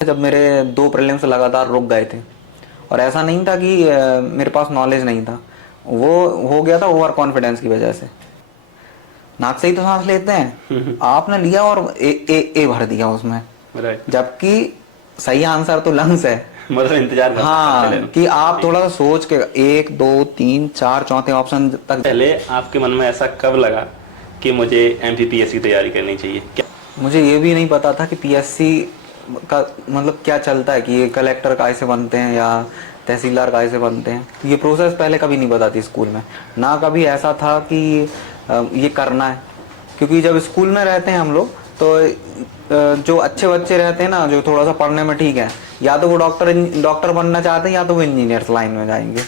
जब मेरे 2 प्रीलिम्स लगातार रुक गए थे और ऐसा नहीं था कि मेरे पास नॉलेज नहीं था, वो हो गया था ओवर कॉन्फिडेंस की वजह से। नाक से ही तो सांस लेते हैं, आपने लिया और ए भर दिया उसमें, राइट। जबकि सही आंसर तो लंग्स है। मतलब इंतजार करते हाँ, रहे। कि आप ठीक थोड़ा है। सा सोच के 1 2 3 4 चौथे ऑप्शन तक। पहले आपके मन में ऐसा कब लगा कि मुझे एमपीपीएस की तैयारी करनी चाहिए? क्या? मुझे ये भी नहीं पता था कि पीएससी का मतलब क्या चलता है, कि ये कलेक्टर कैसे बनते हैं या तहसीलदार कैसे बनते हैं। ये प्रोसेस पहले कभी नहीं पता थी स्कूल में, ना कभी ऐसा था कि ये करना है। क्योंकि जब स्कूल में रहते हैं हम लोग तो जो अच्छे बच्चे रहते हैं ना, जो थोड़ा सा पढ़ने में ठीक है, या तो वो डॉक्टर बनना चाहते हैं या तो वो इंजीनियर्स लाइन में जाएंगे।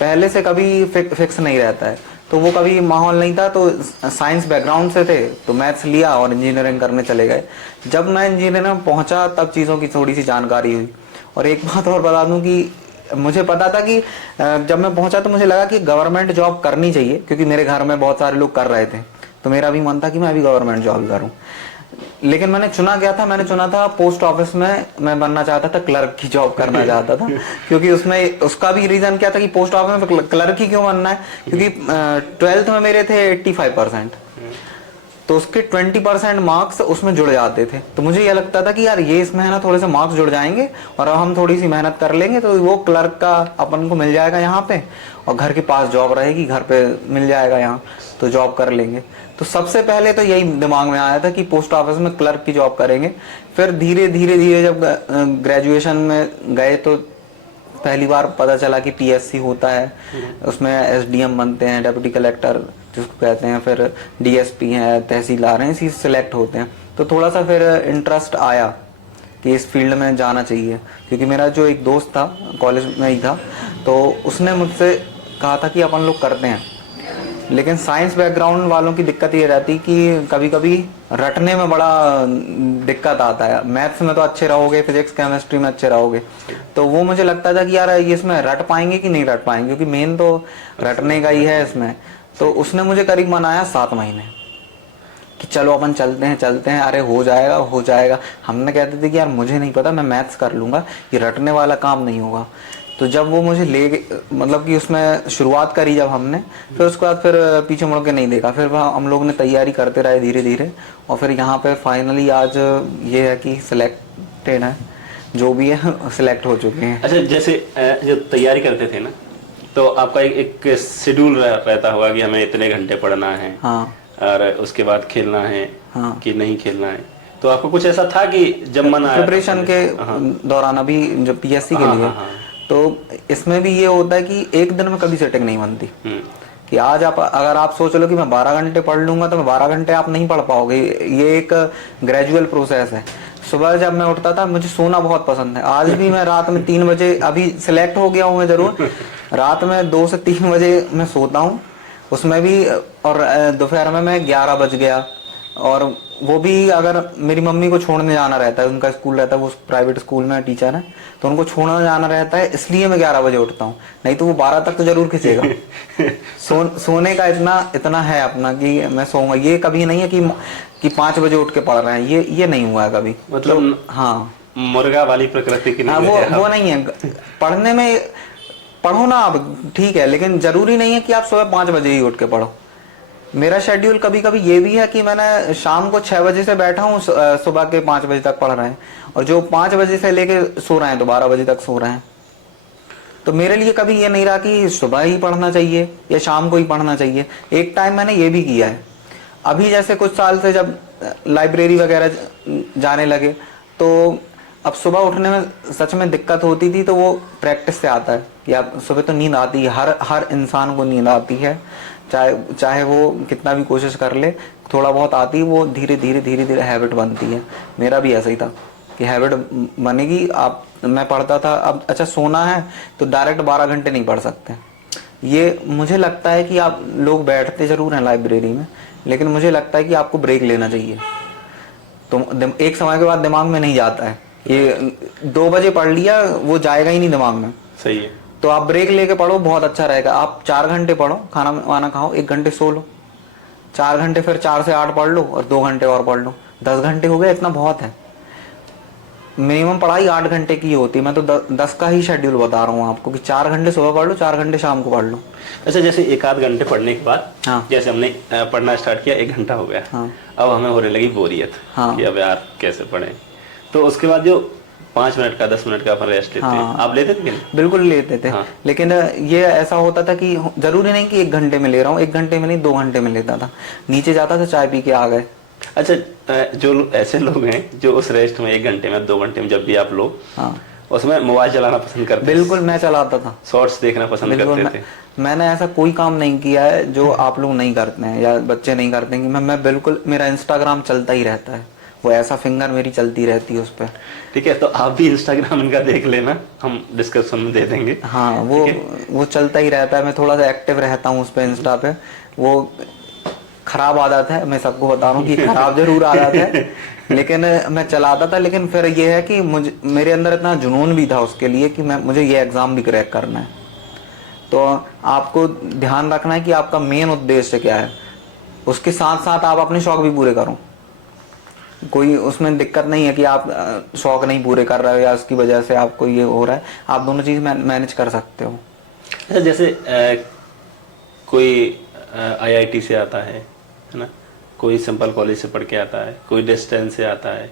पहले से कभी फिक्स नहीं रहता है, तो वो कभी माहौल नहीं था। तो साइंस बैकग्राउंड से थे तो मैथ्स लिया और इंजीनियरिंग करने चले गए। जब मैं इंजीनियरिंग में पहुंचा तब चीज़ों की थोड़ी सी जानकारी हुई। और एक बात और बता दूं कि मुझे पता था कि जब मैं पहुंचा तो मुझे लगा कि गवर्नमेंट जॉब करनी चाहिए, क्योंकि मेरे घर में बहुत सारे लोग कर रहे थे, तो मेरा भी मन था कि मैं भी गवर्नमेंट जॉब करूं। लेकिन मैंने चुना था पोस्ट ऑफिस में। मैं बनना चाहता था, क्लर्क की जॉब करना चाहता था। क्योंकि उसमें उसका भी रीजन क्या था कि पोस्ट ऑफिस में क्लर्क ही क्यों बनना है, क्योंकि 12th में मेरे थे 85%, तो उसके 20% मार्क्स उसमें जुड़ जाते थे। तो मुझे ये लगता था कि यार ये इसमें है ना, थोड़े से मार्क्स जुड़ जाएंगे और अब हम थोड़ी सी मेहनत कर लेंगे तो वो क्लर्क का अपन को मिल जाएगा यहाँ पे, और घर के पास जॉब रहेगी, घर पे मिल जाएगा यहाँ, तो जॉब कर लेंगे। तो सबसे पहले तो यही दिमाग में आया था कि पोस्ट ऑफिस में क्लर्क की जॉब करेंगे। फिर धीरे धीरे धीरे जब ग्रेजुएशन में गए तो पहली बार पता चला कि पीएससी होता है, उसमें एसडीएम बनते हैं, डेप्यूटी कलेक्टर जिसको कहते हैं, फिर डीएसपी हैं, तहसीलदार हैं, इसी सेलेक्ट होते हैं। तो थोड़ा सा फिर इंटरेस्ट आया कि इस फील्ड में जाना चाहिए। क्योंकि मेरा जो एक दोस्त था, कॉलेज में ही था, तो उसने मुझसे कहा था कि अपन लोग करते हैं। लेकिन साइंस बैकग्राउंड वालों की दिक्कत ये रहती कि कभी कभी रटने में बड़ा दिक्कत आता है। मैथ्स में तो अच्छे रहोगे, फिजिक्स केमिस्ट्री में अच्छे रहोगे, तो वो मुझे लगता था कि यार ये इसमें रट पाएंगे कि नहीं रट पाएंगे, क्योंकि मेन तो रटने का ही है इसमें। तो उसने मुझे करीब मनाया 7 महीने कि चलो अपन चलते हैं, अरे हो जाएगा हो जाएगा। हमने कहते थे कि यार मुझे नहीं पता, मैं मैथ्स कर लूंगा, ये रटने वाला काम नहीं होगा। तो जब वो मुझे ले मतलब कि उसमें शुरुआत करी जब हमने, फिर उसके बाद फिर पीछे मुड़ के नहीं देखा। फिर हम लोग ने तैयारी करते रहे धीरे धीरे, और फिर यहाँ पे फाइनली आज ये है कि सिलेक्टेड है, जो भी है सिलेक्ट हो चुके हैं। अच्छा, जैसे जो तैयारी करते थे ना, तो आपका एक शेड्यूल रहता होगा कि हमें इतने घंटे पढ़ना है। हाँ, और उसके बाद खेलना है। हाँ, कि नहीं खेलना है। तो आपको कुछ ऐसा था कि जब मन आया प्रिपरेशन के दौरान अभी जब पीएससी के लिए, तो इसमें भी ये होता है कि एक दिन में कभी सेटिंग नहीं बनती। कि आज आप अगर आप सोच लो कि मैं 12 घंटे पढ़ लूंगा, तो मैं 12 घंटे आप नहीं पढ़ पाओगे। ये एक ग्रेजुअल प्रोसेस है। सुबह जब मैं उठता था, मुझे सोना बहुत पसंद है, आज भी मैं रात में 3 बजे, अभी सिलेक्ट हो गया हूँ मैं जरूर, रात में 2 से 3 बजे मैं सोता हूँ उसमें भी। और दोपहर में मैं 11 बज गया, और वो भी अगर मेरी मम्मी को छोड़ने जाना रहता है, उनका स्कूल रहता है, वो प्राइवेट स्कूल में टीचर है, तो उनको छोड़ने जाना रहता है, इसलिए मैं 11 बजे उठता हूँ, नहीं तो वो 12 तक तो जरूर खिंचेगा। सोने का इतना है अपना कि मैं सोऊंगा। ये कभी नहीं है कि 5 बजे उठ के पढ़ रहे हैं, ये नहीं हुआ है कभी। मतलब तो हाँ, मुर्गा वाली प्रकृति की हाँ, नहीं है वो नहीं है। पढ़ने में पढ़ो ना आप, ठीक है, लेकिन जरूरी नहीं है कि आप सुबह 5 बजे ही उठ के पढ़ो। मेरा शेड्यूल कभी कभी ये भी है कि मैंने शाम को 6 बजे से बैठा हूँ, सुबह के 5 बजे तक पढ़ रहे हैं, और जो 5 बजे से लेके सो रहे हैं तो 12 बजे तक सो रहे हैं। तो मेरे लिए कभी ये नहीं रहा कि सुबह ही पढ़ना चाहिए या शाम को ही पढ़ना चाहिए। एक टाइम मैंने ये भी किया है। अभी जैसे कुछ साल से जब लाइब्रेरी वगैरह जाने लगे, तो अब सुबह उठने में सच में दिक्कत होती थी, तो वो प्रैक्टिस से आता है कि आप सुबह तो नींद आती है, हर इंसान को नींद आती है, चाहे वो कितना भी कोशिश कर ले, थोड़ा बहुत आती है, वो धीरे धीरे हैबिट बनती है। मेरा भी ऐसा ही था कि हैबिट बनेगी। आप मैं पढ़ता था, अब अच्छा सोना है तो डायरेक्ट 12 घंटे नहीं पढ़ सकते। ये मुझे लगता है कि आप लोग बैठते जरूर हैं लाइब्रेरी में, लेकिन मुझे लगता है कि आपको ब्रेक लेना चाहिए। तो एक समय के बाद दिमाग में नहीं जाता है, ये 2 बजे पढ़ लिया, वो जाएगा ही नहीं दिमाग में। सही है। तो आप ब्रेक लेके पढ़ो, बहुत अच्छा रहेगा। आप 4 घंटे पढ़ो, खाना वाना खाओ, 1 घंटे सो लो, 4 घंटे, फिर 4 से 8 पढ़ लो, और 2 घंटे और पढ़ लो, 10 घंटे हो गए, इतना बहुत है। मिनिमम पढ़ाई 8 घंटे की होती है। मैं तो 10 का ही शेड्यूल बता रहा हूँ आपको कि 4 घंटे सुबह पढ़ लो, 4 घंटे शाम को पढ़ लो। अच्छा, जैसे एक आध घंटे पढ़ने के बाद हाँ। जैसे हमने पढ़ना स्टार्ट किया, 1 घंटा हो गया, हाँ। अब हमें होने लगी बोरियत हाँ। कि अब यार कैसे पढ़ें, तो उसके बाद जो 5 मिनट का 10 मिनट का अपन रेस्ट लेते हैं, आप लेते थे कि नहीं? बिल्कुल लेते थे। हाँ। लेकिन ये ऐसा होता था कि जरूरी नहीं कि 1 घंटे में ले रहा हूँ, 1 घंटे में नहीं 2 घंटे में लेता था। नीचे जाता था, चाय पी के आ गए। अच्छा, जो ऐसे लोग हैं जो उस रेस्ट में 1 घंटे में 2 घंटे में जब भी आप लो, हाँ, उसमें मोबाइल चलाना पसंद करते हैं? बिल्कुल मैं चलाता था। शॉर्ट्स देखना पसंद बिल्कुल करते थे? मैंने ऐसा कोई काम नहीं किया है जो आप लोग नहीं करते हैं या बच्चे नहीं करते हैं कि मैं बिल्कुल, मेरा इंस्टाग्राम चलता ही रहता है, वो ऐसा फिंगर मेरी चलती रहती है उस पर। ठीक है, तो आप भी इंस्टाग्राम इनका देख लेना, हम डिस्क्रिप्शन में दे देंगे। हाँ, वो चलता ही रहता है। मैं थोड़ा सा एक्टिव रहता हूँ उस पर, इंस्टा पे। वो खराब आदत है, मैं सबको बता रहा हूँ कि खराब जरूर आदत है, लेकिन मैं चलाता था। लेकिन फिर ये है कि मेरे अंदर इतना जुनून भी था उसके लिए कि मुझे ये एग्जाम भी क्रैक करना है। तो आपको ध्यान रखना है कि आपका मेन उद्देश्य क्या है, उसके साथ साथ आप अपने शौक भी पूरे करो। कोई उसमें दिक्कत नहीं है कि आप शौक नहीं पूरे कर रहे हो या उसकी वजह से आपको ये हो रहा है, आप दोनों चीज मैनेज कर सकते हो। अच्छा, जैसे कोई आईआईटी से आता है ना, कोई सिंपल कॉलेज से पढ़ के आता है, कोई डिस्टेंस से आता है,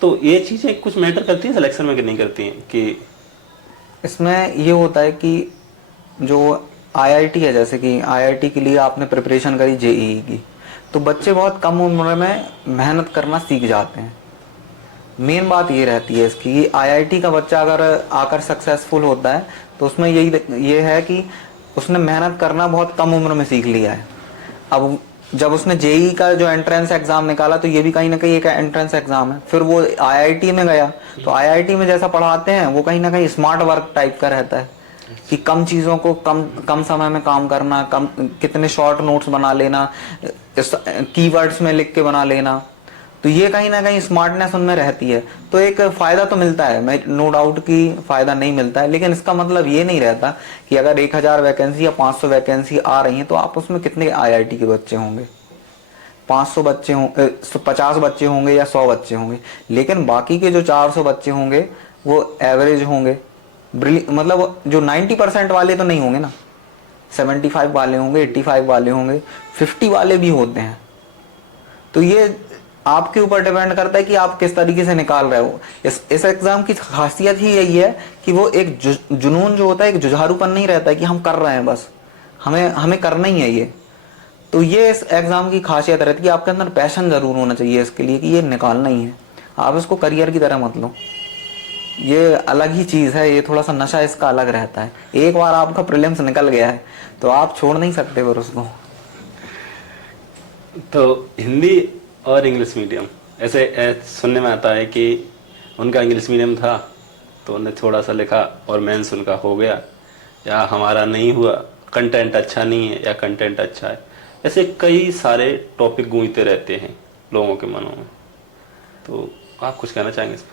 तो ये चीजें कुछ मैटर करती हैं सिलेक्शन में कि नहीं करती हैं? कि इसमें ये होता है कि जो आईआईटी है, जैसे कि आईआईटी के लिए आपने प्रिपरेशन करी जेईई की, तो बच्चे बहुत कम उम्र में मेहनत करना सीख जाते हैं। मेन बात ये रहती है इसकी कि आईआईटी का बच्चा अगर आकर सक्सेसफुल होता है तो उसमें ये है कि उसने मेहनत करना बहुत कम उम्र में सीख लिया है। अब जब उसने जेईई का जो एंट्रेंस एग्जाम निकाला, तो ये भी कहीं ना कहीं एक एंट्रेंस एग्जाम है। फिर वो आईआईटी में गया, तो आईआईटी में जैसा पढ़ाते हैं वो कहीं ना कहीं स्मार्ट वर्क टाइप का रहता है कि कम चीज़ों को कम समय में काम करना, कितने शॉर्ट नोट्स बना लेना, कीवर्ड्स में लिख के बना लेना। तो ये कहीं ना कहीं स्मार्टनेस उनमें रहती है। तो एक फायदा तो मिलता है, मैं नो डाउट कि फायदा नहीं मिलता है, लेकिन इसका मतलब ये नहीं रहता कि अगर 1000 वैकेंसी या 500 वैकेंसी आ रही हैं तो आप उसमें कितने आईआईटी के बच्चे होंगे। 500 बच्चे होंगे, 50 बच्चे होंगे या 100 बच्चे होंगे, लेकिन बाकी के जो 400 बच्चे होंगे वो एवरेज होंगे। मतलब जो 90% वाले तो नहीं होंगे ना, 75 वाले होंगे, 85 वाले होंगे, 50 वाले भी होते हैं। तो ये आपके ऊपर डिपेंड करता है कि आप किस तरीके से निकाल रहे हो। इस एग्जाम की खासियत ही यही है कि वो एक जुनून जो होता है, एक जुझारूपन नहीं रहता है कि हम कर रहे हैं, बस हमें करना ही है ये। तो ये इस एग्जाम की खासियत रहती है कि आपके अंदर पैशन जरूर होना चाहिए इसके लिए कि ये निकालना ही है। आप इसको करियर की तरह मत लो, ये अलग ही चीज है, ये थोड़ा सा नशा इसका अलग रहता है। एक बार आपका प्रीलिम्स निकल गया है तो आप छोड़ नहीं सकते फिर उसको। तो हिंदी और इंग्लिश मीडियम, ऐसे सुनने में आता है कि उनका इंग्लिश मीडियम था तो उन्हें थोड़ा सा लिखा और मेंस उनका हो गया, या हमारा नहीं हुआ, कंटेंट अच्छा नहीं है या कंटेंट अच्छा है। ऐसे कई सारे टॉपिक गूंजते रहते हैं लोगों के मनों में, तो आप कुछ कहना चाहेंगे इस पर?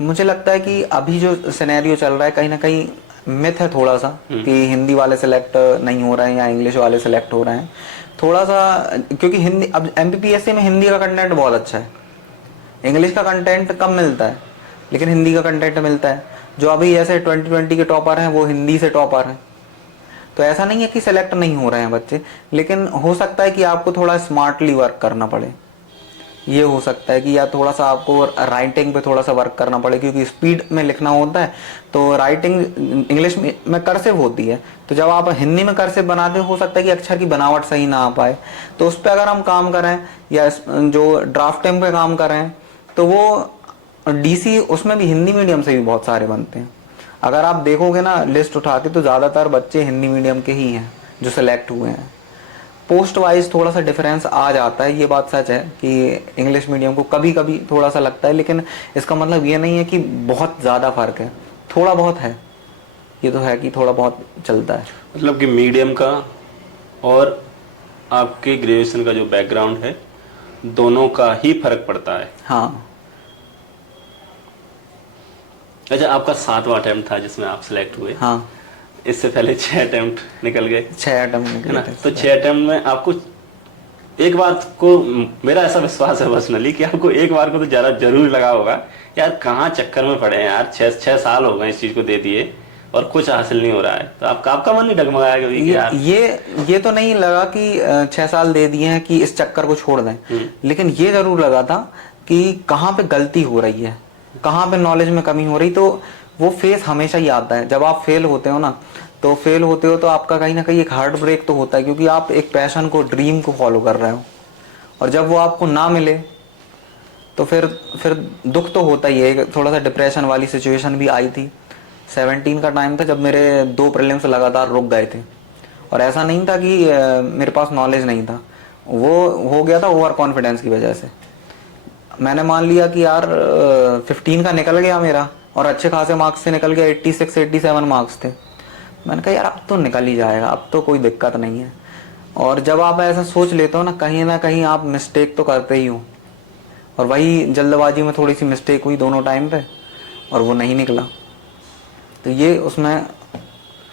मुझे लगता है कि अभी जो सिनेरियो चल रहा है कहीं ना कहीं मिथ है थोड़ा सा कि हिंदी वाले सिलेक्ट नहीं हो रहे हैं या इंग्लिश वाले सिलेक्ट हो रहे हैं, थोड़ा सा। क्योंकि हिंदी, अब एमपीपीएससी में हिंदी का कंटेंट बहुत अच्छा है, इंग्लिश का कंटेंट कम मिलता है लेकिन हिंदी का कंटेंट मिलता है। जो अभी जैसे 2020 के टॉपर हैं वो हिंदी से टॉपर हैं। तो ऐसा नहीं है कि सिलेक्ट नहीं हो रहे हैं बच्चे, लेकिन हो सकता है कि आपको थोड़ा स्मार्टली वर्क करना पड़े। ये हो सकता है कि या थोड़ा सा आपको राइटिंग पे थोड़ा सा वर्क करना पड़े, क्योंकि स्पीड में लिखना होता है तो राइटिंग इंग्लिश में कर्सिव होती है, तो जब आप हिंदी में कर्सिव बनाते हो सकता है कि अक्षर की बनावट सही ना आ पाए। तो उस पर अगर हम काम करें या जो ड्राफ्टिंग पे काम करें तो वो डीसी उसमें भी हिंदी मीडियम से भी बहुत सारे बनते हैं। अगर आप देखोगे ना लिस्ट उठा के तो ज़्यादातर बच्चे हिंदी मीडियम के ही हैं जो सिलेक्ट हुए हैं। पोस्ट वाइज थोड़ा सा डिफरेंस आ जाता है, ये बात सच है कि इंग्लिश मीडियम को कभी कभी थोड़ा सा लगता है, लेकिन इसका मतलब ये नहीं है कि बहुत ज़्यादा फर्क है, थोड़ा बहुत है। ये तो है कि थोड़ा बहुत चलता है। मतलब कि मीडियम का और आपके ग्रेजुएशन का जो बैकग्राउंड है दोनों का ही फर्क पड़ता है। हाँ। अच्छा, आपका 7वां अटेम्प्ट था जिसमें आप सिलेक्ट हुए। हाँ, इससे पहले 6 अटेम्प्ट निकल गए, 6 अटेम्प्ट है ना? निकले थे। तो 6 अटेम्प्ट में आपको एक बात को मेरा ऐसा विश्वास है पर्सनली कि आपको एक बार को तो जरा जरूर लगा होगा यार कहाँ चक्कर में पड़े हैं यार, 6 साल हो गए इस चीज को दे दिए और कुछ हासिल नहीं हो रहा है, तो आपका मन नहीं डगमगाया कभी कि यार? ये तो नहीं लगा कि 6 साल दे दिए हैं कि इस चक्कर को छोड़ दें, लेकिन ये जरूर लगा था कि कहाँ पे गलती हो रही है, कहाँ पे नॉलेज में कमी हो रही। तो वो फेस हमेशा ही आता है जब आप फेल होते हो ना, तो फेल होते हो तो आपका कहीं ना कहीं एक हार्ट ब्रेक तो होता है, क्योंकि आप एक पैशन को, ड्रीम को फॉलो कर रहे हो, और जब वो आपको ना मिले तो फिर दुख तो होता ही है। थोड़ा सा डिप्रेशन वाली सिचुएशन भी आई थी। 17 का टाइम था जब मेरे 2 प्रीलिम्स लगातार रुक गए थे, और ऐसा नहीं था कि मेरे पास नॉलेज नहीं था, वो हो गया था ओवर कॉन्फिडेंस की वजह से। मैंने मान लिया कि यार 15 का निकल गया मेरा, और अच्छे खासे मार्क्स से निकल गया, 86-87 मार्क्स थे। मैंने कहा यार अब तो निकल ही जाएगा, अब तो कोई दिक्कत नहीं है। और जब आप ऐसा सोच लेते हो ना कहीं आप मिस्टेक तो करते ही हो, और वही जल्दबाजी में थोड़ी सी मिस्टेक हुई दोनों टाइम पे, और वो नहीं निकला। तो ये उसमें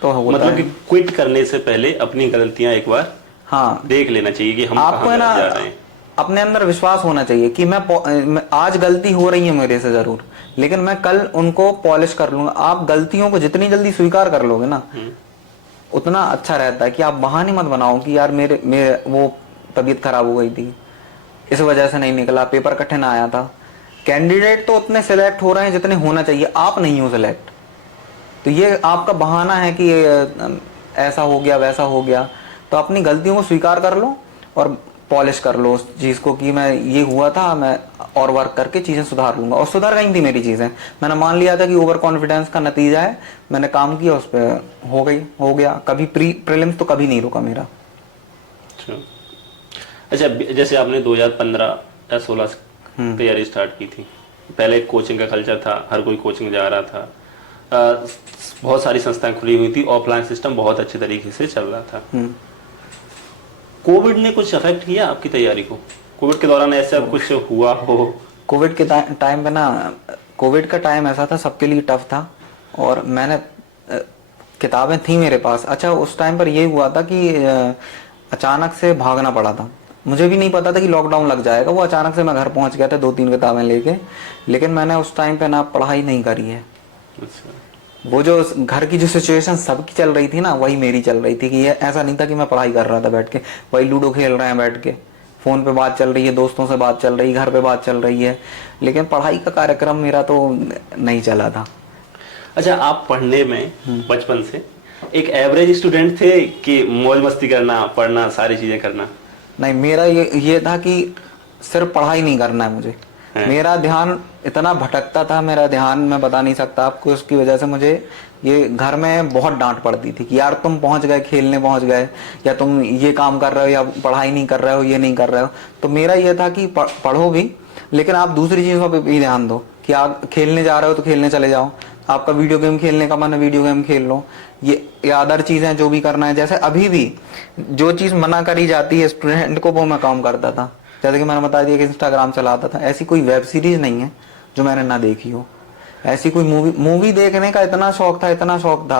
तो होता मतलब है। कि क्विट करने से पहले अपनी गलतियां एक बार हाँ, देख लेना चाहिए कि हम आपको कहाँ है ना गलत जा रहे हैं। अपने अंदर विश्वास होना चाहिए कि मैं आज गलती हो रही है मेरे से जरूर, लेकिन मैं कल उनको पॉलिश कर लूंगा। आप गलतियों को जितनी जल्दी स्वीकार कर लोगे ना, उतना अच्छा रहता है। कि आप बहाने मत बनाओ कि यार मेरे वो तबीयत खराब हो गई थी, इस वजह से नहीं निकला, पेपर कठिन आया था। कैंडिडेट तो उतने सिलेक्ट हो रहे हैं जितने होना चाहिए, आप नहीं हो सिलेक्ट। तो ये आपका बहाना है कि ऐसा हो गया वैसा हो गया। तो अपनी गलतियों को स्वीकार कर लो और पॉलिश कर लो उस चीज को कि मैं ये हुआ था, मैं और वर्क करके चीजें सुधार लूंगा। और सुधार गई थी मेरी चीजें। मैंने मान लिया था कि ओवर कॉन्फिडेंस का नतीजा है, मैंने काम किया, उस पर हो गया। कभी प्रीलिम्स तो कभी नहीं रुका मेरा। अच्छा, जैसे आपने 2015 या 16 से तैयारी स्टार्ट की थी, पहले कोचिंग का कल्चर था, हर कोई कोचिंग जा रहा था, बहुत सारी संस्थाएं खुली हुई थी, ऑफलाइन सिस्टम बहुत अच्छे तरीके से चल रहा था। कोविड ने कुछ अफेक्ट किया आपकी तैयारी को? कोविड के दौरान ऐसा कुछ हुआ हो? कोविड के टाइम पे ना, कोविड का टाइम ऐसा था, सबके लिए टफ था। और मैंने किताबें थी मेरे पास। अच्छा, उस टाइम पर ये हुआ था कि अचानक से भागना पड़ा था। मुझे भी नहीं पता था कि लॉकडाउन लग जाएगा। वो अचानक से मैं घर पहुंच गया था 2-3 किताबें लेके, लेकिन मैंने उस टाइम पे ना पढ़ाई नहीं करी है। वो जो घर की जो सिचुएशन सबकी चल रही थी ना, वही मेरी चल रही थी। कि ये ऐसा नहीं था कि मैं पढ़ाई कर रहा था बैठ के, वही लूडो खेल रहे हैं बैठ के, फोन पे बात चल रही है, दोस्तों से बात चल रही है, घर पे बात चल रही है, लेकिन पढ़ाई का कार्यक्रम मेरा तो नहीं चला था। अच्छा, आप पढ़ने में बचपन से एक एवरेज स्टूडेंट थे कि मौज मस्ती करना, पढ़ना, सारी चीजें करना? नहीं, मेरा ये था कि सिर्फ पढ़ाई नहीं करना है मुझे। मेरा ध्यान इतना भटकता था, मेरा ध्यान मैं बता नहीं सकता आपको। उसकी वजह से मुझे ये घर में बहुत डांट पड़ती थी कि यार तुम पहुंच गए, खेलने पहुंच गए, या तुम ये काम कर रहे हो, या पढ़ाई नहीं कर रहे हो, ये नहीं कर रहे हो। तो मेरा ये था कि पढ़ो भी, लेकिन आप दूसरी चीजों पर भी ध्यान दो। कि आप खेलने जा रहे हो तो खेलने चले जाओ, आपका वीडियो गेम खेलने का मन है, वीडियो गेम खेल लो। ये अदर चीजें जो भी करना है, जैसे अभी भी जो चीज मना करी जाती है स्टूडेंट को, वो मैं काम करता था। जैसे कि मैंने बता दिया कि इंस्टाग्राम चलाता था। ऐसी कोई वेब सीरीज नहीं है जो मैंने ना देखी हो। ऐसी कोई मूवी देखने का इतना शौक था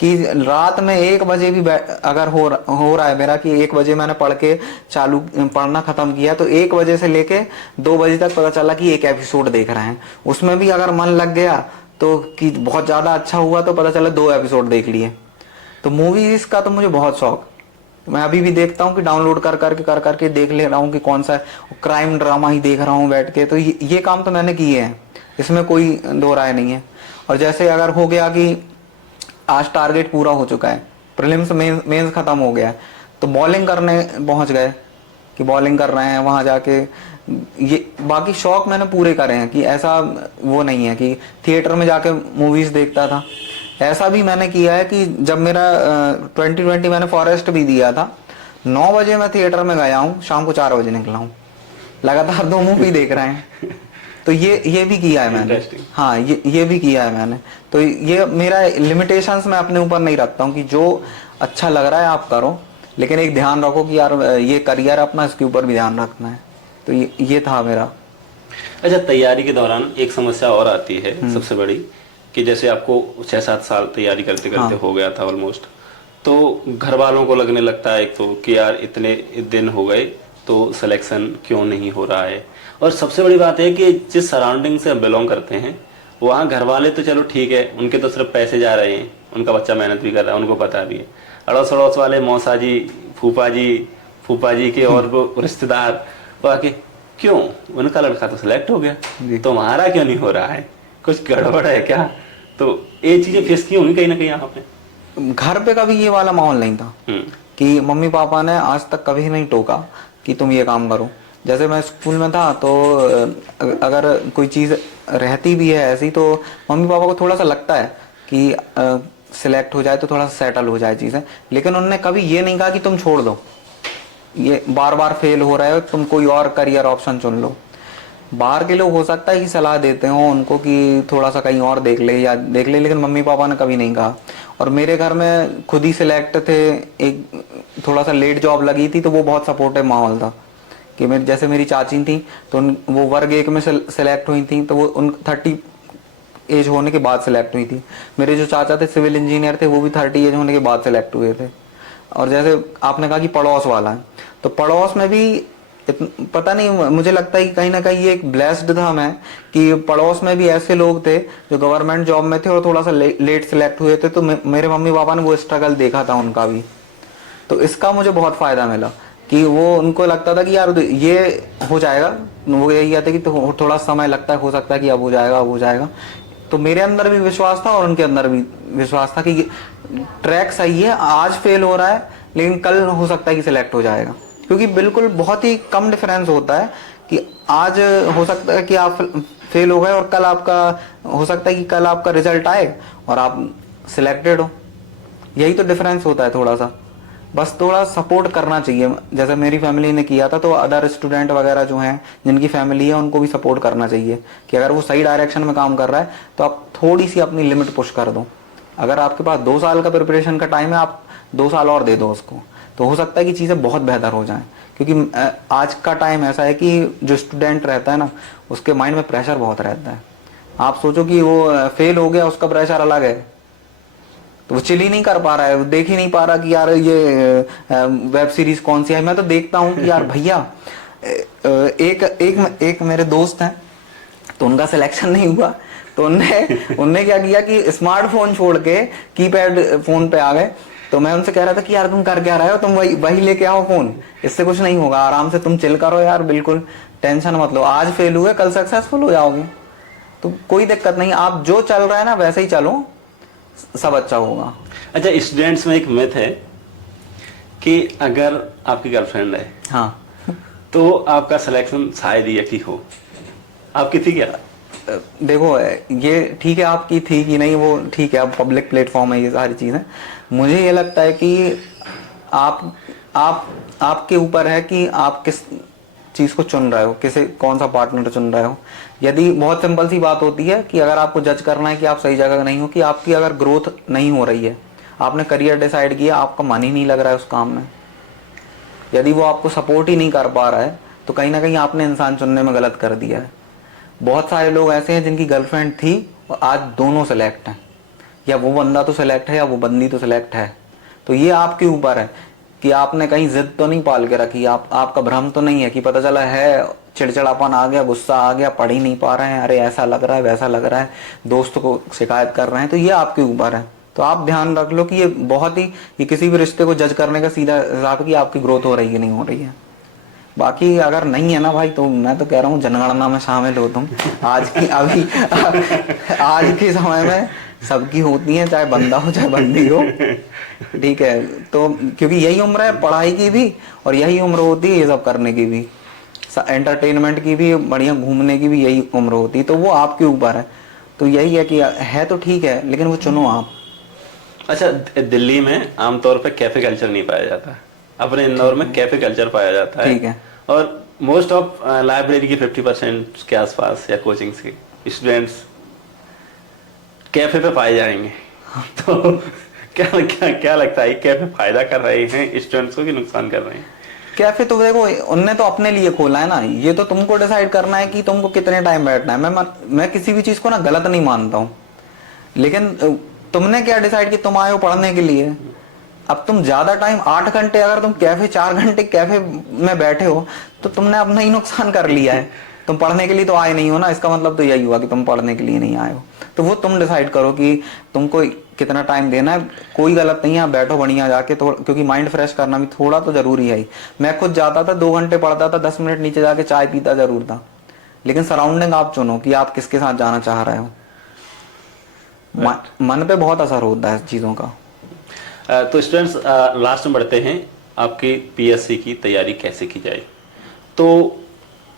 कि रात में 1 बजे भी अगर हो रहा है मेरा, कि 1 बजे मैंने पढ़ना खत्म किया, तो 1 बजे से लेके 2 बजे तक पता चला कि एक एपिसोड देख रहे हैं। उसमें भी अगर मन लग गया तो कि बहुत ज्यादा अच्छा हुआ तो पता चला 2 एपिसोड देख लिए। तो मूवीज का तो मुझे बहुत शौक। मैं अभी भी देखता हूँ कि डाउनलोड कर करके देख ले रहा हूँ कि कौन सा क्राइम ड्रामा ही देख रहा हूँ बैठ के। तो ये काम तो मैंने किए हैं, इसमें कोई दो राय नहीं है। और जैसे अगर हो गया कि आज टारगेट पूरा हो चुका है, प्रीलिम्स मेंस खत्म हो गया है, तो बॉलिंग करने पहुंच गए कि बॉलिंग कर रहे हैं वहां जाके। ये बाकी शौक मैंने पूरे करे हैं, कि ऐसा वो नहीं है कि थिएटर में जाके मूवीज देखता था। ऐसा भी मैंने किया है कि जब मेरा 2020 मैंने फॉरेस्ट भी दिया था, 9 बजे मैं थिएटर में गया हूँ, शाम को 4 बजे निकला हूँ। लगातार 2 मूवी देख रहे हैं। तो ये भी किया है मैंने। हाँ, ये भी किया है मैंने। तो ये मेरा लिमिटेशंस मैं अपने ऊपर नहीं रखता हूँ कि जो अच्छा लग रहा है आप करो, लेकिन एक ध्यान रखो कि यार ये करियर अपना, इसके ऊपर भी ध्यान रखना है। तो ये था मेरा। अच्छा, तैयारी के दौरान एक समस्या और आती है सबसे बड़ी, कि जैसे आपको 6-7 साल तैयारी करते करते हो गया था ऑलमोस्ट, तो घर वालों को लगने लगता है एक तो कि यार इतने दिन हो गए तो सिलेक्शन क्यों नहीं हो रहा है। और सबसे बड़ी बात है कि जिस सराउंडिंग से हम बिलोंग करते हैं वहाँ घर वाले तो चलो ठीक है, उनके तो सिर्फ पैसे जा रहे हैं, उनका बच्चा मेहनत भी कर रहा है, उनको पता भी है। अड़ोस अड़ोस वाले मौसा जी, फूफा जी के और वो रिश्तेदार वो आके, क्यों उनका लड़का तो सिलेक्ट हो गया, तुम्हारा क्यों नहीं हो रहा है, कुछ गड़बड़ है क्या। तो ये चीजें फेस की होंगी कहीं ना कहीं यहाँ पे। घर पे कभी ये वाला माहौल नहीं था कि मम्मी पापा ने आज तक कभी नहीं टोका कि तुम ये काम करो। जैसे मैं स्कूल में था तो अगर कोई चीज़ रहती भी है ऐसी तो मम्मी पापा को थोड़ा सा लगता है कि सिलेक्ट हो जाए तो थोड़ा सा सेटल हो जाए चीज़ें, लेकिन उन्होंने कभी ये नहीं कहा कि तुम छोड़ दो, ये बार बार फेल हो रहे हो, तुम कोई और करियर ऑप्शन चुन लो। बाहर के लोग हो सकता है कि सलाह देते हो उनको कि थोड़ा सा कहीं और देख ले या देख ले, लेकिन मम्मी पापा ने कभी नहीं कहा। और मेरे घर में खुद ही सिलेक्ट थे, एक थोड़ा सा लेट जॉब लगी थी तो वो बहुत सपोर्टिव माहौल था कि मेरी जैसे मेरी चाची थी तो वो वर्ग 1 में सिलेक्ट हुई थी, तो वो उन 30 एज होने के बाद सिलेक्ट हुई थी। मेरे जो चाचा थे सिविल इंजीनियर थे, वो भी 30 एज होने के बाद सिलेक्ट हुए थे। और जैसे आपने कहा कि पड़ोस वाला है, तो पड़ोस में भी पता नहीं, मुझे लगता है कि कहीं ना कहीं ये एक ब्लेस्ड था मैं कि पड़ोस में भी ऐसे लोग थे जो गवर्नमेंट जॉब में थे और थोड़ा सा लेट सिलेक्ट हुए थे, तो मेरे मम्मी पापा ने वो स्ट्रगल देखा था उनका भी, तो इसका मुझे बहुत फायदा मिला कि वो उनको लगता था कि यार ये हो जाएगा, वो यही कहते कि तो थोड़ा समय लगता है, हो सकता है कि अब हो जाएगा अब हो जाएगा। तो मेरे अंदर भी विश्वास था और उनके अंदर भी विश्वास था कि ट्रैक सही है, आज फेल हो रहा है लेकिन कल हो सकता है कि सिलेक्ट हो जाएगा, क्योंकि बिल्कुल बहुत ही कम डिफरेंस होता है कि आज हो सकता है कि आप फेल हो गए और कल आपका हो सकता है कि कल आपका रिजल्ट आए और आप सिलेक्टेड हो। यही तो डिफरेंस होता है थोड़ा सा, बस थोड़ा सपोर्ट करना चाहिए जैसे मेरी फैमिली ने किया था। तो अदर स्टूडेंट वगैरह जो हैं जिनकी फैमिली है उनको भी सपोर्ट करना चाहिए कि अगर वो सही डायरेक्शन में काम कर रहा है तो आप थोड़ी सी अपनी लिमिट पुश कर दो। अगर आपके पास 2 साल का प्रिपरेशन का टाइम है, आप 2 साल और दे दो उसको, तो हो सकता है कि चीज़ें बहुत बेहतर हो जाएं। क्योंकि आज का टाइम ऐसा है कि जो स्टूडेंट रहता है ना उसके माइंड में प्रेशर बहुत रहता है। आप सोचो कि वो फेल हो गया, उसका प्रेशर अलग है, तो वो चिल ही नहीं कर पा रहा है, वो देख ही नहीं पा रहा कि यार ये वेब सीरीज कौन सी है। मैं तो देखता हूँ कि यार भैया एक मेरे दोस्त हैं तो उनका सिलेक्शन नहीं हुआ, तो उनने क्या किया कि स्मार्टफोन छोड़ के कीपैड फोन पे आ गए। तो मैं उनसे कह रहा था कि यार तुम कर क्या रहे हो, तुम वही लेके आओ फोन, इससे कुछ नहीं होगा, आराम से तुम चिल करो यार, बिल्कुल टेंशन मत लो, आज फेल हुए कल सक्सेसफुल हो जाओगे, तो कोई दिक्कत नहीं, आप जो चल रहा है ना वैसे ही चलो, सब अच्छा होगा। अच्छा, स्टूडेंट्स में एक मिथ है कि अगर आपकी गर्लफ्रेंड है हाँ तो आपका सिलेक्शन शायद ही यकी हो, आपकी थी क्या? देखो ये ठीक है आपकी थी कि नहीं वो ठीक है, अब पब्लिक प्लेटफॉर्म है ये सारी चीजें। मुझे ये लगता है कि आपके ऊपर है कि आप किस चीज को चुन रहे हो, किसे कौन सा पार्टनर चुन रहे हो। यदि बहुत सिंपल सी बात होती है कि अगर आपको जज करना है कि आप सही जगह नहीं हो, कि आपकी अगर ग्रोथ नहीं हो रही है, आपने करियर डिसाइड किया, आपका मन ही नहीं लग रहा है उस काम में, यदि वो आपको सपोर्ट ही नहीं कर पा रहा है, तो कहीं ना कहीं आपने इंसान चुनने में गलत कर दिया है। बहुत सारे लोग ऐसे हैं जिनकी गर्लफ्रेंड थी और आज दोनों सेलेक्ट हैं, या वो बंदा तो सेलेक्ट है या वो बंदी तो सेलेक्ट है। तो ये आपके ऊपर है कि आपने कहीं जिद तो नहीं पाल के रखी, आपका भ्रम तो नहीं है कि पता चला है चिड़चिड़ापन आ गया, गुस्सा आ गया, पढ़ ही नहीं पा रहे हैं, अरे ऐसा लग रहा है वैसा लग रहा है, दोस्त को शिकायत कर रहे हैं, तो ये आपके ऊपर है। तो आप ध्यान रख लो कि ये बहुत ही, ये किसी भी रिश्ते को जज करने का सीधा हिसाब है कि आपकी ग्रोथ हो रही है नहीं हो रही है। बाकी अगर नहीं है ना भाई, तो मैं तो कह रहा हूँ जनगणना में शामिल हो तुम। आज की अभी आज के समय में सबकी होती है, चाहे बंदा हो चाहे बंदी हो, ठीक है। तो क्योंकि यही उम्र है पढ़ाई की भी और यही उम्र होती है ये सब करने की भी, एंटरटेनमेंट की भी, बढ़िया घूमने की भी यही उम्र होती है। तो वो आपके ऊपर है, तो यही है कि है तो ठीक है लेकिन वो चुनो आप। अच्छा, दिल्ली में आमतौर पे कैफे कल्चर नहीं पाया जाता, अपने इंदौर में कैफे कल्चर पाया जाता है। ठीक है। और मोस्ट ऑफ लाइब्रेरी की 50% के आसपास या कोचिंग के स्टूडेंट्स कैफे पे पाए जाएंगे। तो क्या क्या क्या लगता है, कैफे फायदा कर रहे हैं स्टूडेंट्स को कि नुकसान कर रहे हैं? कैफे तो देखो उनने तो अपने लिए खोला है ना, ये तो तुमको डिसाइड करना है कि तुमको कितने टाइम बैठना है। मैं किसी भी चीज को ना गलत नहीं मानता हूँ, लेकिन तुमने क्या डिसाइड कि तुम आए हो पढ़ने के लिए, अब तुम ज्यादा टाइम 8 घंटे अगर तुम कैफे 4 घंटे कैफे में बैठे हो तो तुमने अपना ही नुकसान कर लिया है। तुम पढ़ने के लिए तो आए नहीं हो ना, इसका मतलब तो यही हुआ कि तुम पढ़ने के लिए नहीं आए हो। तो वो तुम डिसाइड करो कि तुमको कितना टाइम देना है। कोई गलत नहीं है, आप बैठो बढ़िया जाके, तो क्योंकि माइंड फ्रेश करना भी थोड़ा तो जरूरी है ही। मैं खुद जाता था 2 घंटे पढ़ता था, 10 मिनट नीचे जाके चाय पीता जरूर था, लेकिन सराउंडिंग आप चुनो कि आप किसके साथ जाना चाह रहे हो। मन पे बहुत असर होता है चीजों का। तो स्टूडेंट्स, लास्ट में बढ़ते हैं, आपकी पीएससी की तैयारी कैसे की जाए। तो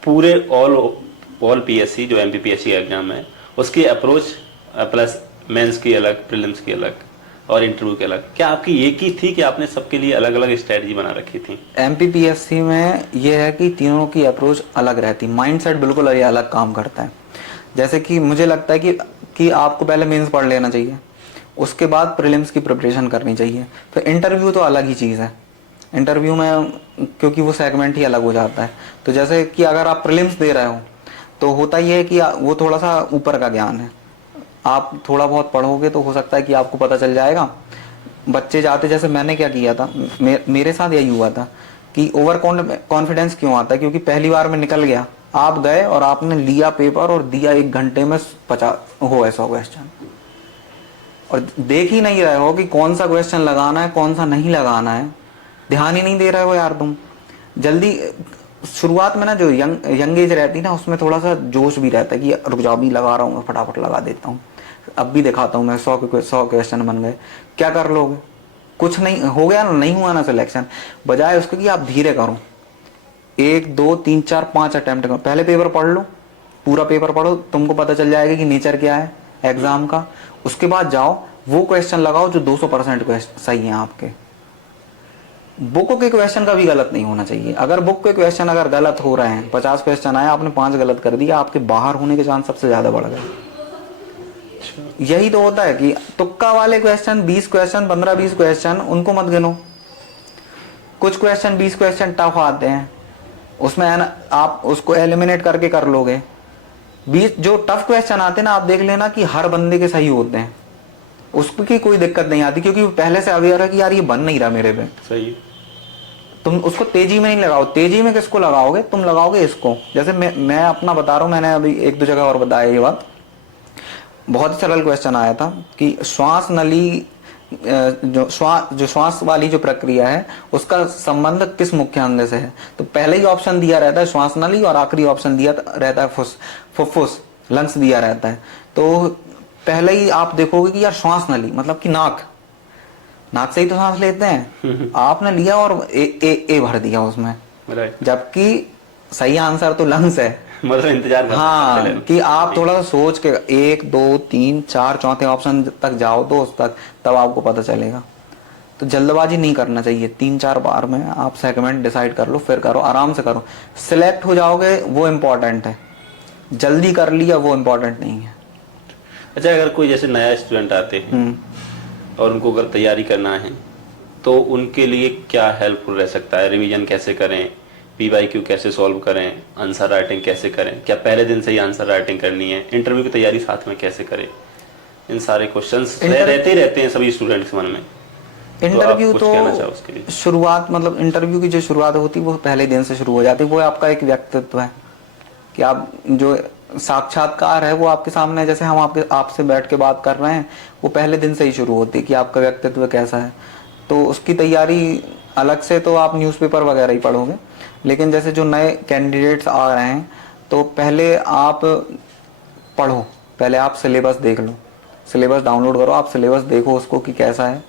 पूरे ऑल पीएससी जो एमपीपीएससी एग्जाम है उसकी अप्रोच प्लस मेंस की अलग, प्रीलिम्स की अलग और इंटरव्यू की अलग, क्या आपकी एक ही थी कि आपने सबके लिए अलग अलग स्ट्रेटजी बना रखी थी? एमपीपीएससी में यह है कि तीनों की अप्रोच अलग रहती, माइंडसेट बिल्कुल अलग काम करता है। जैसे कि मुझे लगता है कि आपको पहले मेंस पढ़ लेना चाहिए, उसके बाद प्रीलिम्स की प्रिपरेशन करनी चाहिए, फिर इंटरव्यू तो अलग ही चीज़ है। इंटरव्यू में क्योंकि वो सेगमेंट ही अलग हो जाता है। तो जैसे कि अगर आप प्रीलिम्स दे रहे हो तो होता ही है कि वो थोड़ा सा ऊपर का ज्ञान है, आप थोड़ा बहुत पढ़ोगे तो हो सकता है कि आपको पता चल जाएगा। बच्चे जाते, जैसे मैंने क्या किया था, मेरे साथ यही हुआ था कि ओवर कॉन्फिडेंस क्यों आता है, क्योंकि पहली बार में निकल गया। आप गए और आपने लिया पेपर और दिया 1 घंटे में 100 क्वेश्चन, और देख ही नहीं रहे हो कि कौन सा क्वेश्चन लगाना है कौन सा नहीं लगाना है, ध्यान ही नहीं दे रहे हो यार तुम। जल्दी शुरुआत में ना जो यंग एज रहती है ना, उसमें थोड़ा सा जोश भी रहता है कि रुक जाओ, भी लगा रहा हूँ, फटाफट लगा देता हूँ, अब भी दिखाता हूँ मैं, 100 क्वेश्चन बन गए। क्या कर लोगे? कुछ नहीं हो गया ना, नहीं हुआ ना सिलेक्शन। बजाय उसके कि आप धीरे करो, 1 2 3 4 5 अटेम्प्ट करो। पहले पेपर पढ़ लो, पूरा पेपर पढ़ो, तुमको पता चल जाएगा कि नेचर क्या है एग्जाम का। उसके बाद जाओ वो क्वेश्चन लगाओ जो 200% सही है आपके। बुक के क्वेश्चन का भी गलत नहीं होना चाहिए। अगर बुक के क्वेश्चन अगर गलत हो रहे हैं, 50 क्वेश्चन आए, आपने 5 गलत कर दिया, आपके बाहर होने के चांस सबसे ज्यादा बढ़ गए। यही तो होता है कि तुक्का वाले क्वेश्चन 20 क्वेश्चन 15-20 क्वेश्चन उनको मत गिनो। कुछ क्वेश्चन 20 क्वेश्चन टफ आते हैं, उसमें है ना, आप उसको एलिमिनेट करके कर लोगे। 20 जो टफ क्वेश्चन आते हैं ना, आप देख लेना कि हर बंदे के सही होते हैं, उसकी कोई दिक्कत नहीं आती, क्योंकि वो पहले से अवेयर है कि यार ये बन नहीं रहा मेरे पे। सही। तुम उसको तेजी में नहीं लगाओ। तेजी में किसको लगाओगे? तुम लगाओगे इसको। जैसे मैं अपना बता रहा हूँ, मैंने अभी 1-2 जगह और बताया ये बात। बहुत ही सरल क्वेश्चन आया था कि श्वास नली, जो श्वास वाली जो प्रक्रिया है उसका संबंध किस मुख्य अंग से है। तो पहले ही ऑप्शन दिया रहता है श्वास नली, और आखिरी ऑप्शन दिया रहता है फुफ्फुस, लंग्स दिया रहता है। तो पहले ही आप देखोगे कि यार श्वास नली मतलब कि नाक से ही तो सांस लेते हैं। आपने लिया और ए भर दिया उसमें, जबकि सही आंसर तो लंग्स है। मतलब इंतजार कर हाँ, कि आप थोड़ा सा सोच के 1 2 3 4 चौथे ऑप्शन तक जाओ, दोस्त तक, तब आपको पता चलेगा। तो जल्दबाजी नहीं करना चाहिए। 3-4 बार में आप सेगमेंट डिसाइड कर लो, फिर करो, आराम से करो। सिलेक्ट हो जाओगे वो इम्पोर्टेंट है, जल्दी कर लिया वो इम्पोर्टेंट नहीं है। अच्छा, अगर कोई जैसे नया स्टूडेंट आते हैं और उनको अगर तैयारी करना है तो उनके लिए क्या हेल्पफुल रह सकता है? रिवीजन कैसे करें, पीवाईक्यू कैसे सॉल्व करें, आंसर राइटिंग कैसे करें, क्या पहले दिन से ही आंसर राइटिंग करनी है, इंटरव्यू की तैयारी साथ में कैसे करें? इन सारे क्वेश्चंस रहते हैं सभी स्टूडेंट्स के मन में। इंटरव्यू तो शुरुआत, मतलब इंटरव्यू की जो शुरुआत होती है वो पहले दिन से शुरू हो जाती है। वो आपका एक व्यक्तित्व है कि आप जो साक्षात्कार है वो आपके सामने, जैसे हम आपसे बैठ के बात कर रहे हैं, वो पहले दिन से ही शुरू होती है कि आपका व्यक्तित्व कैसा है। तो उसकी तैयारी अलग से तो आप न्यूज़पेपर वगैरह ही पढ़ोगे, लेकिन जैसे जो नए कैंडिडेट्स आ रहे हैं तो पहले आप पढ़ो, पहले आप सिलेबस देख लो, सिलेबस डाउनलोड करो, आप सिलेबस देखो उसको कि कैसा है।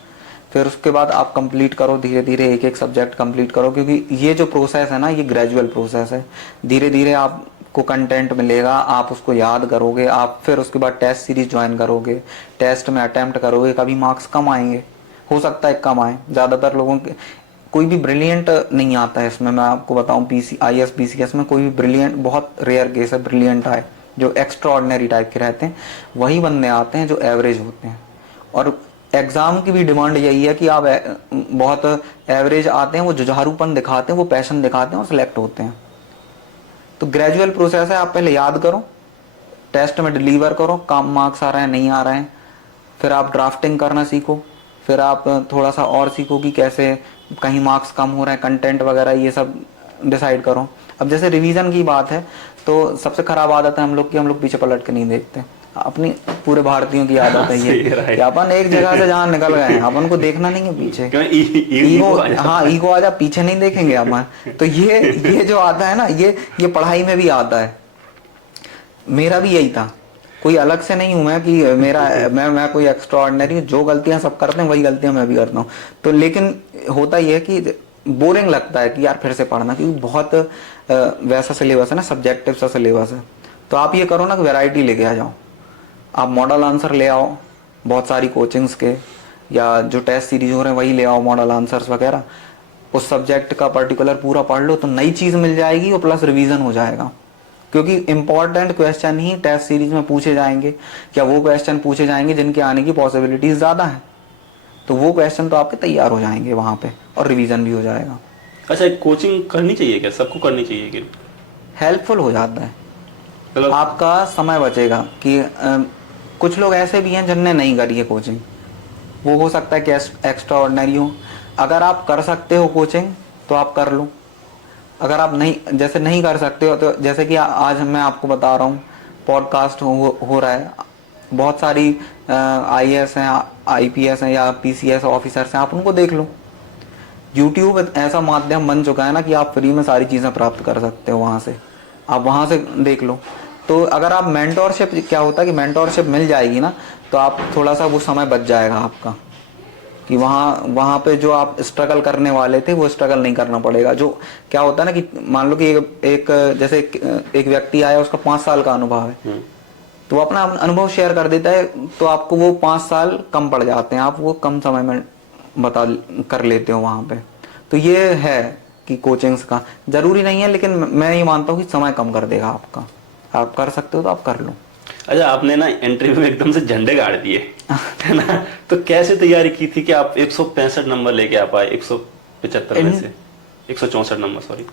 फिर उसके बाद आप कंप्लीट करो, धीरे धीरे एक सब्जेक्ट कंप्लीट करो, क्योंकि ये जो प्रोसेस है ना, ये ग्रेजुअल प्रोसेस है। धीरे धीरे आपको कंटेंट मिलेगा, आप उसको याद करोगे, आप फिर उसके बाद टेस्ट सीरीज ज्वाइन करोगे, टेस्ट में अटेम्प्ट करोगे। कभी मार्क्स कम आएंगे, हो सकता है कम आए, ज़्यादातर लोगों के कोई भी ब्रिलियंट नहीं आता है इसमें। मैं आपको बताऊं, IAS PCS में कोई भी ब्रिलियंट, बहुत रेयर केस है ब्रिलियंट आए, जो एक्स्ट्रा ऑर्डिनरी टाइप के रहते हैं वही बंदे आते हैं जो एवरेज होते हैं। और एग्जाम की भी डिमांड यही है कि आप बहुत एवरेज आते हैं, वो जुझारूपन दिखाते हैं, वो पैशन दिखाते हैं और सिलेक्ट होते हैं। तो ग्रेजुअल प्रोसेस है, आप पहले याद करो, टेस्ट में डिलीवर करो, कम मार्क्स आ रहे हैं नहीं आ रहे हैं, फिर आप ड्राफ्टिंग करना सीखो, फिर आप थोड़ा सा और सीखो कि कैसे कहीं मार्क्स कम हो रहे हैं, कंटेंट वगैरह ये सब डिसाइड करो। अब जैसे रिवीजन की बात है तो सबसे खराब आदत है हम लोग की, हम लोग पीछे पलट के नहीं देखते। अपनी पूरे भारतीयों की आदत है ये सही, right. कि अपन एक जगह से जहाँ निकल गए हैं अपन को देखना नहीं है पीछे। क्यों ईगो, आ जाता हाँ है। ईगो आ जा, पीछे नहीं देखेंगे अपन। तो ये जो आता है ना, ये पढ़ाई में भी आता है। मेरा भी यही था, कोई अलग से नहीं हूं मैं कि मेरा मैं कोई एक्स्ट्रा ऑर्डिनरी हूँ। जो गलतियां सब करते हैं वही गलतियां मैं भी करता हूँ। तो लेकिन होता ये है कि बोरिंग लगता है कि यार फिर से पढ़ना, क्योंकि बहुत वैसा सिलेबस है ना, सब्जेक्टिव सा सिलेबस है। तो आप ये करो ना कि वैरायटी लेके आ जाओ, आप मॉडल आंसर ले आओ बहुत सारी कोचिंग्स के, या जो टेस्ट सीरीज हो रहे हैं वही ले आओ, मॉडल आंसर्स वगैरह। उस सब्जेक्ट का पर्टिकुलर पूरा पढ़ लो तो नई चीज मिल जाएगी और प्लस रिवीजन हो जाएगा। क्योंकि इंपॉर्टेंट क्वेश्चन ही टेस्ट सीरीज में पूछे जाएंगे, या वो क्वेश्चन पूछे जाएंगे जिनके आने की पॉसिबिलिटीज ज्यादा है। तो वो क्वेश्चन तो आपके तैयार हो जाएंगे वहां पे, और रिवीजन भी हो जाएगा। अच्छा, कोचिंग करनी चाहिए क्या? सबको करनी चाहिए कि? हेल्पफुल हो जाता है, मतलब आपका समय बचेगा। कि कुछ लोग ऐसे भी हैं जिनने नहीं करी है कोचिंग, वो हो सकता है कि एक्स्ट्रा ऑर्डिनरी हो। अगर आप कर सकते हो कोचिंग तो आप कर लो। अगर आप नहीं कर सकते हो तो जैसे कि आज मैं आपको बता रहा हूँ, पॉडकास्ट हो रहा है, बहुत सारी IAS हैं, IPS हैं या PCS ऑफिसर्स हैं, आप उनको देख लो। यूट्यूब ऐसा माध्यम बन चुका है ना कि आप फ्री में सारी चीज़ें प्राप्त कर सकते हो वहाँ से, आप वहाँ से देख लो। तो अगर आप मेंटोरशिप, क्या होता है कि मेंटोरशिप मिल जाएगी ना, तो आप थोड़ा सा वो समय बच जाएगा आपका, कि वहाँ पे जो आप स्ट्रगल करने वाले थे वो स्ट्रगल नहीं करना पड़ेगा। जो क्या होता है ना कि मान लो कि जैसे एक व्यक्ति आया, उसका 5 साल का अनुभव है, तो वो अपना अनुभव शेयर कर देता है, तो आपको वो 5 साल कम पड़ जाते हैं, आप वो कम समय में बता कर लेते हो वहाँ पे। तो ये है कि कोचिंग्स का जरूरी नहीं है, लेकिन मैं ये मानता हूँ कि समय कम कर देगा आपका। आप कर सकते हो तो आप कर लो। अच्छा, आपने ना इंटरव्यू में एकदम से झंडे गाड़ दिए है ना, तो कैसे तैयारी की थी कि आप 165 नंबर लेके आ पाए? 175 में से 164 नंबर, सॉरी।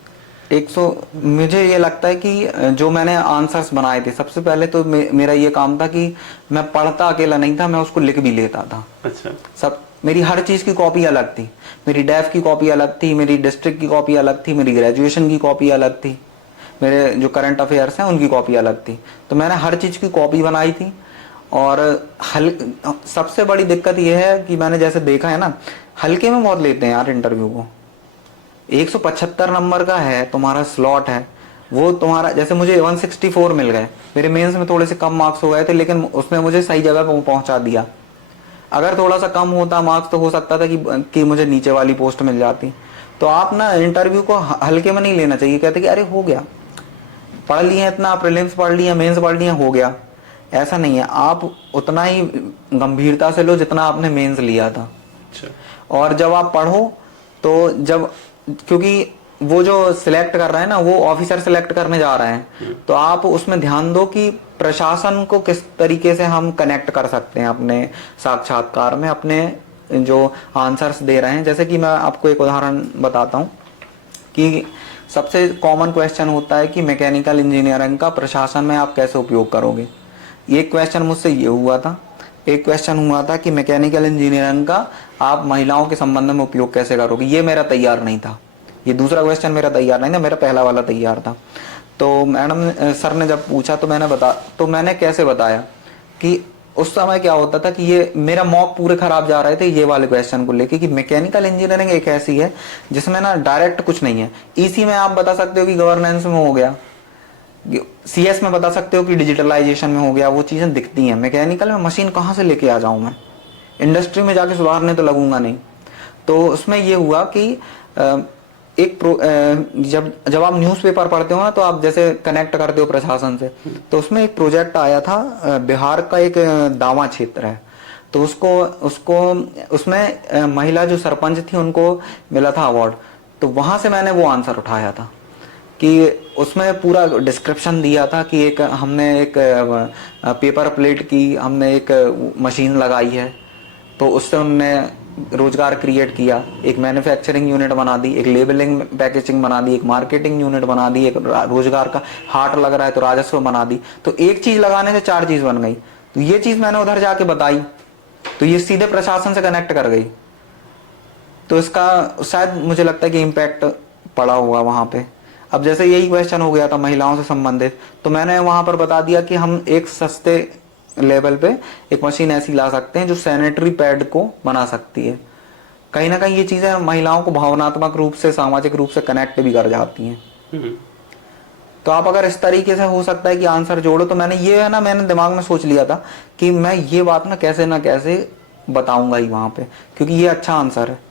100, मुझे ये लगता है कि जो मैंने आंसर्स बनाए थे, सबसे पहले तो मेरा ये काम था कि मैं पढ़ता अकेला नहीं था, मैं उसको लिख भी लेता था। अच्छा। सब मेरी हर चीज की कॉपी अलग थी। मेरी डेफ की कॉपी अलग थी, मेरी डिस्ट्रिक्ट की कॉपी अलग थी, मेरी ग्रेजुएशन की कॉपी अलग थी, मेरे जो करंट अफेयर्स हैं उनकी कॉपी अलग थी। तो मैंने हर चीज की कॉपी बनाई थी। और सबसे बड़ी दिक्कत यह है कि मैंने जैसे देखा है ना, हल्के में बहुत लेते हैं यार इंटरव्यू को। 175 नंबर का है तुम्हारा स्लॉट है, वो तुम्हारा, जैसे मुझे 164 मिल गए, मेरे मेंस में थोड़े से कम मार्क्स हो गए थे, लेकिन उसने मुझे सही जगह पर पहुंचा दिया। अगर थोड़ा सा कम होता मार्क्स तो हो सकता था कि मुझे नीचे वाली पोस्ट मिल जाती। तो आप ना इंटरव्यू को हल्के में नहीं लेना चाहिए। कहते कि अरे हो गया, पढ़ लिए इतना, प्रीलिम्स पढ़ लिया, मेंस पढ़ लिया, हो गया। ऐसा नहीं है, आप उतना ही गंभीरता से लो जितना आपने मेंस लिया था। अच्छा। और जब आप पढ़ो तो क्योंकि वो जो सिलेक्ट कर रहे हैं ना, वो ऑफिसर सिलेक्ट करने जा रहे हैं, तो आप उसमें ध्यान दो कि प्रशासन को किस तरीके से हम कनेक्ट कर सकते हैं अपने साक्षात्कार में, अपने जो आंसर्स दे रहे हैं। जैसे कि मैं आपको एक उदाहरण बताता हूँ कि सबसे कॉमन क्वेश्चन होता है कि मैकेनिकल इंजीनियरिंग का प्रशासन में आप कैसे उपयोग करोगे। एक क्वेश्चन मुझसे ये हुआ था, एक क्वेश्चन हुआ था कि मैकेनिकल इंजीनियरिंग का आप महिलाओं के संबंध में उपयोग कैसे करोगे। ये मेरा तैयार नहीं था, ये दूसरा क्वेश्चन मेरा तैयार नहीं था, मेरा पहला वाला तैयार था। तो मैडम सर ने जब पूछा तो मैंने कैसे बताया कि उस समय क्या होता था कि ये मेरा मॉक पूरे खराब जा रहे थे ये वाले क्वेश्चन को लेके, कि मैकेनिकल इंजीनियरिंग एक ऐसी है जिसमें ना डायरेक्ट कुछ नहीं है। ईसी में आप बता सकते हो कि गवर्नेंस में हो गया, CS में बता सकते हो कि डिजिटलाइजेशन में हो गया, वो चीजें दिखती हैं। मैकेनिकल में मशीन कहाँ से लेके आ जाऊं मैं, इंडस्ट्री में जाके सुधारने तो लगूंगा नहीं। तो उसमें ये हुआ कि जब आप न्यूज़पेपर पढ़ते हो ना, तो आप जैसे कनेक्ट करते हो प्रशासन से, तो उसमें एक प्रोजेक्ट आया था, बिहार का एक दावा क्षेत्र है, तो उसमें महिला जो सरपंच थी उनको मिला था अवार्ड। तो वहां से मैंने वो आंसर उठाया था कि उसमें पूरा डिस्क्रिप्शन दिया था कि हमने एक पेपर प्लेट की हमने एक मशीन लगाई है, तो उससे उनने रोजगार क्रिएट किया, एक मैन्युफैक्चरिंग यूनिट बना दी, एक लेबलिंग पैकेजिंग बना दी, एक मार्केटिंग यूनिट बना दी, एक रोजगार का हाट लग रहा है तो राजस्व बना दी। तो एक चीज लगाने से 4 चीज बन गई। तो ये चीज मैंने उधर जाके बताई, तो ये सीधे प्रशासन से कनेक्ट कर गई। तो इसका शायद मुझे लगता है कि इम्पैक्ट पड़ा होगा वहाँ पे। अब जैसे यही क्वेश्चन हो गया था महिलाओं से संबंधित, तो मैंने वहाँ पर बता दिया कि हम एक सस्ते लेवल पे एक मशीन ऐसी ला सकते हैं जो सैनिटरी पैड को बना सकती है। कहीं ना कहीं ये चीज़ें महिलाओं को भावनात्मक रूप से, सामाजिक रूप से कनेक्ट भी कर जाती हैं। तो आप अगर इस तरीके से हो सकता है कि आंसर जोड़ो, तो मैंने ये है ना, मैंने दिमाग में सोच लिया था कि मैं ये बात ना कैसे बताऊंगा ही वहाँ पे, क्योंकि ये अच्छा आंसर है।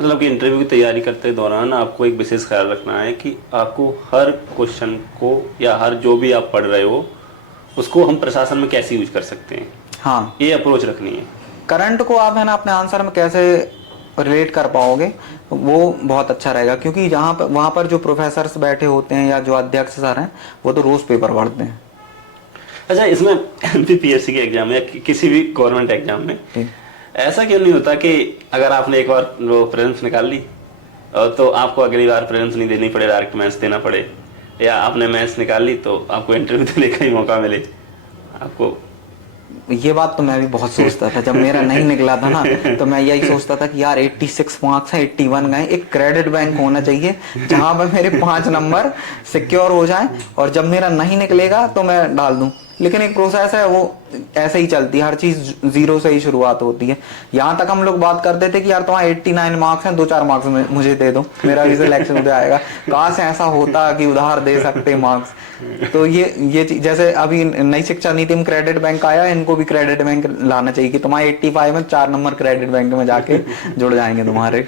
मतलब कि इंटरव्यू की तैयारी करते दौरान आपको एक विशेष ख्याल रखना है कि आपको हर क्वेश्चन को या हर जो भी आप पढ़ रहे हो उसको हम प्रशासन में कैसे यूज कर सकते हैं, हाँ, ये अप्रोच रखनी है। करंट को आप है ना अपने आंसर में कैसे रिलेट कर पाओगे, वो बहुत अच्छा रहेगा। क्योंकि जहाँ पर वहाँ पर जो प्रोफेसर्स बैठे होते हैं या जो अध्यक्ष सर हैं, वो तो रोज पेपर पढ़ते हैं। अच्छा, इसमें एमपीपीएससी के एग्जाम में या किसी भी गवर्नमेंट एग्जाम में ऐसा क्यों नहीं होता कि अगर आपने एक बार वो प्रीलिम्स निकाल ली तो आपको अगली बार प्रीलिम्स नहीं देनी पड़े, डायरेक्ट मेंस देना पड़े, या आपने मेंस निकाल ली तो आपको इंटरव्यू देने का ही मौका मिले आपको? ये बात तो मैं भी बहुत सोचता था जब मेरा नहीं निकला था ना, तो मैं यही सोचता था कि यार 86 मार्क्स हैं, 81 गए, एक क्रेडिट बैंक होना चाहिए जहां पर मेरे 5 नंबर सिक्योर हो जाएं, और जब मेरा नहीं निकलेगा तो मैं डाल दूं। लेकिन एक प्रोसेस है, वो ऐसे ही चलती है, हर चीज जीरो से ही शुरुआत होती है। यहाँ तक हम लोग बात करते थे कि यार तुम्हारे 89 मार्क्स हैं, 2-4 मार्क्स मुझे दे दो, मेरा भी सिलेक्शन हो जाएगा। काश ऐसा होता कि उधार दे सकते मार्क्स। तो ये जैसे अभी नई शिक्षा नीति में क्रेडिट बैंक आया, इनको भी क्रेडिट बैंक लाना चाहिए कि तुम्हारे 85 में 4 नंबर क्रेडिट बैंक में जाके जुड़ जाएंगे तुम्हारे।